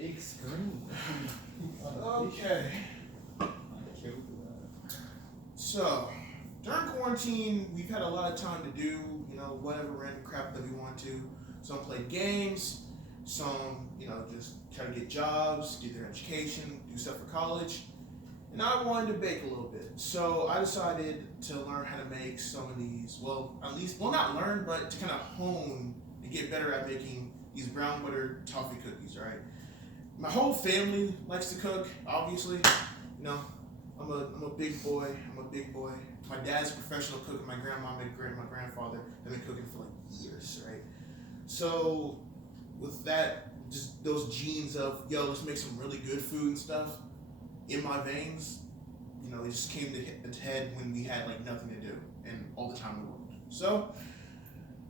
big screen. Okay. So, during quarantine, we've had a lot of time to do, whatever random crap that we want to. Some play games, some, just try to get jobs, get their education, do stuff for college. And I wanted to bake a little bit. So I decided to learn how to make some of these, not learn, but to kind of hone and get better at making these brown butter toffee cookies, right? My whole family likes to cook, obviously. I'm a big boy. My dad's a professional cook, and my grandma, my grandfather have been cooking for like years, right? So with that, just those genes of, let's make some really good food and stuff in my veins, it just came to head when we had like nothing to do and all the time in the world. So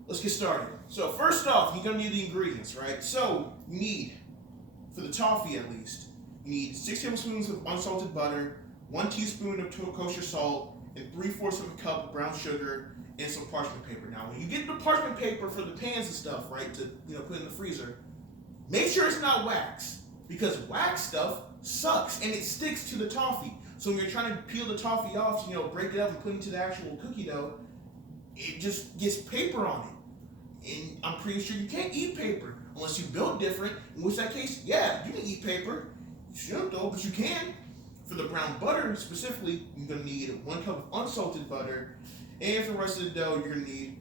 let's get started. So first off, you're gonna need the ingredients, right? So you need, for the toffee at least, you need 6 tablespoons of unsalted butter, 1 teaspoon of kosher salt, and 3/4 of a cup of brown sugar, and some parchment paper. Now, when you get the parchment paper for the pans and stuff, right, to put in the freezer, make sure it's not wax, because wax stuff sucks and it sticks to the toffee. So when you're trying to peel the toffee off, break it up and put it into the actual cookie dough, it just gets paper on it. And I'm pretty sure you can't eat paper unless you build different, in which that case, yeah, you can eat paper. You shouldn't though, but you can. For the brown butter specifically, you're gonna need 1 cup of unsalted butter, and for the rest of the dough, you're gonna need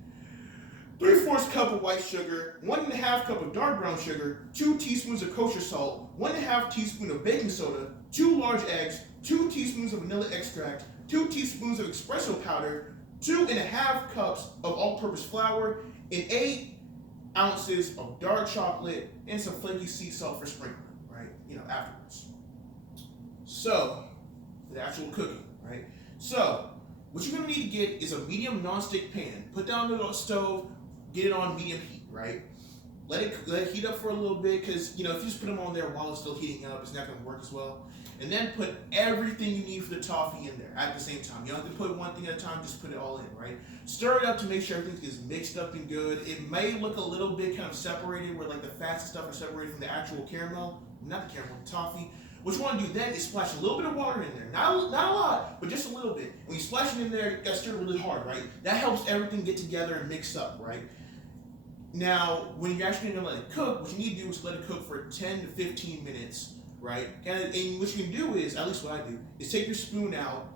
3/4 cup of white sugar, 1.5 cup of dark brown sugar, 2 teaspoons of kosher salt, 1.5 teaspoon of baking soda, 2 large eggs, 2 teaspoons of vanilla extract, 2 teaspoons of espresso powder, 2.5 cups of all-purpose flour, and 8 ounces of dark chocolate, and some flaky sea salt for sprinkling, right? Afterwards. So, the actual cooking, right? So, what you're gonna need to get is a medium non-stick pan. Put down the stove, get it on medium heat, right? Let it heat up for a little bit, because if you just put them on there while it's still heating up, it's not gonna work as well. And then put everything you need for the toffee in there at the same time. You don't have to put one thing at a time, just put it all in, right? Stir it up to make sure everything is mixed up and good. It may look a little bit kind of separated, where like the fats and stuff are separated from the actual caramel, not the caramel, the toffee. What you want to do then is splash a little bit of water in there. Not a lot, but just a little bit. When you splash it in there, you got to stir it really hard, right? That helps everything get together and mix up, right? Now, when you're actually going to let it cook, what you need to do is let it cook for 10 to 15 minutes, right? And what you can do is, at least what I do, is take your spoon out.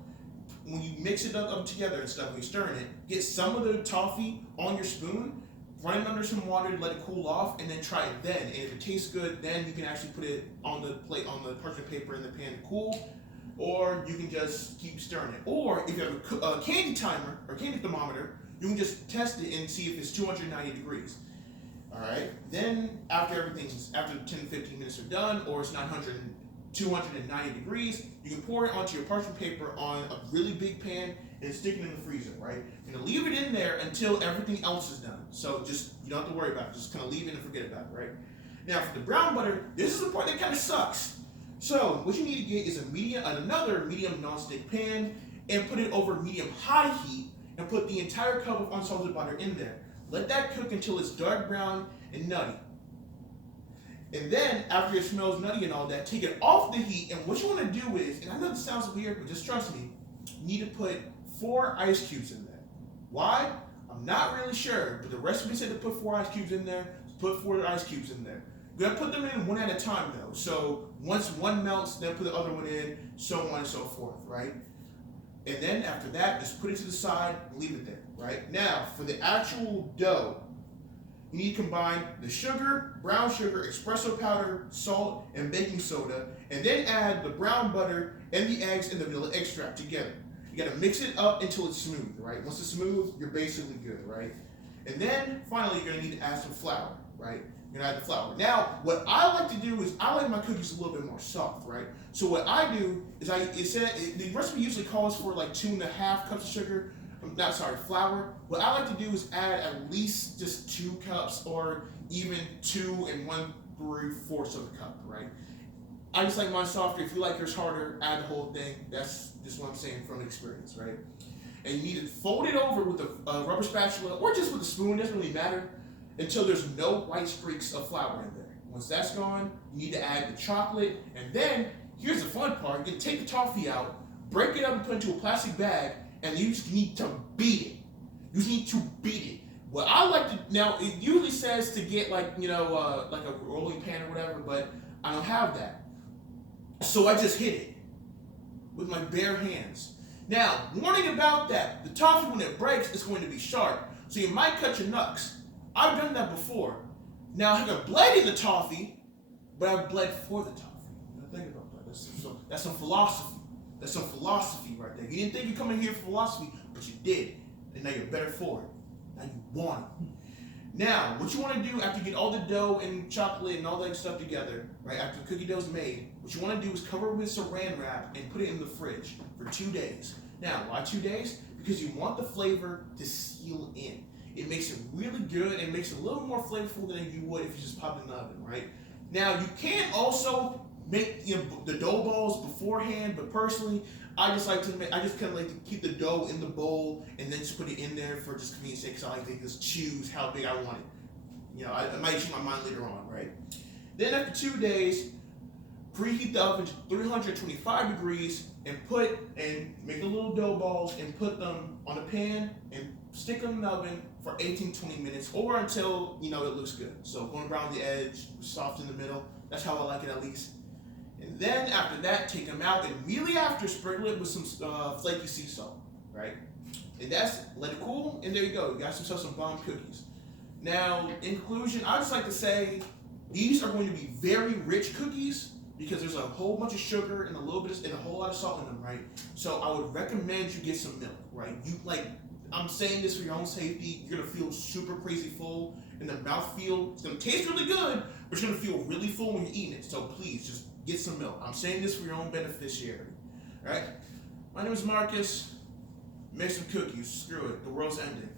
When you mix it up together and stuff, when you're stirring it, get some of the toffee on your spoon, run it under some water, let it cool off, and then try it then. And if it tastes good, then you can actually put it on the plate, on the parchment paper in the pan to cool, or you can just keep stirring it. Or if you have a candy timer or candy thermometer, you can just test it and see if it's 290 degrees. All right. Then after 10 to 15 minutes are done, or it's 290 degrees, you can pour it onto your parchment paper on a really big pan and stick it in the freezer, right? You're gonna leave it in there until everything else is done. So you don't have to worry about it. Just kind of leave it and forget about it, right? Now for the brown butter, this is the part that kind of sucks. So what you need to get is another medium non-stick pan, and put it over medium high heat, and put the entire cup of unsalted butter in there. Let that cook until it's dark brown and nutty. And then, after it smells nutty and all that, take it off the heat, and what you want to do is, and I know this sounds weird, but just trust me, you need to put 4 ice cubes in there. Why? I'm not really sure, but the recipe said to put 4 ice cubes in there, put 4 ice cubes in there. You're going to put them in one at a time, though. So, once one melts, then put the other one in, so on and so forth, right? And then, after that, just put it to the side and leave it there, right? Now, for the actual dough, you need to combine the sugar, brown sugar, espresso powder, salt, and baking soda, and then add the brown butter and the eggs and the vanilla extract together. You gotta mix it up until it's smooth, right? Once it's smooth, you're basically good, right? And then, finally, you're gonna need to add some flour, right? You're gonna add the flour. Now, what I like to do is, I like my cookies a little bit more soft, right? So what I do is, the recipe usually calls for like 2.5 cups of sugar, flour. What I like to do is add at least just 2 cups, or even 2 and 1/3 of a cup, right? I just like mine softer. If you like yours harder, add the whole thing. That's just what I'm saying from experience, right? And you need to fold it over with a rubber spatula, or just with a spoon, doesn't really matter, until there's no white streaks of flour in there. Once that's gone, you need to add the chocolate, and then here's the fun part: you can take the toffee out, break it up, and put it into a plastic bag, and you just need to beat it. You just need to beat it. What I like to now, it usually says to get like like a rolling pan or whatever, but I don't have that, so I just hit it with my bare hands. Now, warning about that: the toffee, when it breaks, is going to be sharp, so you might cut your knucks. I've done that before. Now, I haven't bled in the toffee, but I've bled for the toffee. Think about that. That's some philosophy. That's some philosophy right there. You didn't think you come in here for philosophy, but you did. And now you're better for it. Now you want it. Now, what you want to do after you get all the dough and chocolate and all that stuff together, right, after the cookie dough's made, what you want to do is cover it with saran wrap and put it in the fridge for 2 days. Now, why 2 days? Because you want the flavor to seal in. It makes it really good and makes it a little more flavorful than you would if you just pop it in the oven, right? Now, you can also make the dough balls beforehand, but personally, I just kind of like to keep the dough in the bowl and then just put it in there for just convenience sake, because I like to just choose how big I want it. I might change my mind later on, right? Then after 2 days, preheat the oven to 325 degrees and make the little dough balls and put them on a pan and stick them in the oven for 18-20 minutes or until it looks good. So going around the edge, soft in the middle. That's how I like it, at least. And then after that, take them out, and immediately after, sprinkle it with some flaky sea salt, right? And let it cool, and there you go. You got yourself some bomb cookies. Now, in conclusion, I just like to say these are going to be very rich cookies because there's a whole bunch of sugar and a whole lot of salt in them, right? So I would recommend you get some milk, right? I'm saying this for your own safety. You're gonna feel super crazy full, and the mouthfeel, it's gonna taste really good, but you're gonna feel really full when you're eating it. So please, just get some milk. I'm saying this for your own beneficiary, right? My name is Marcus. Make some cookies. Screw it. The world's ending.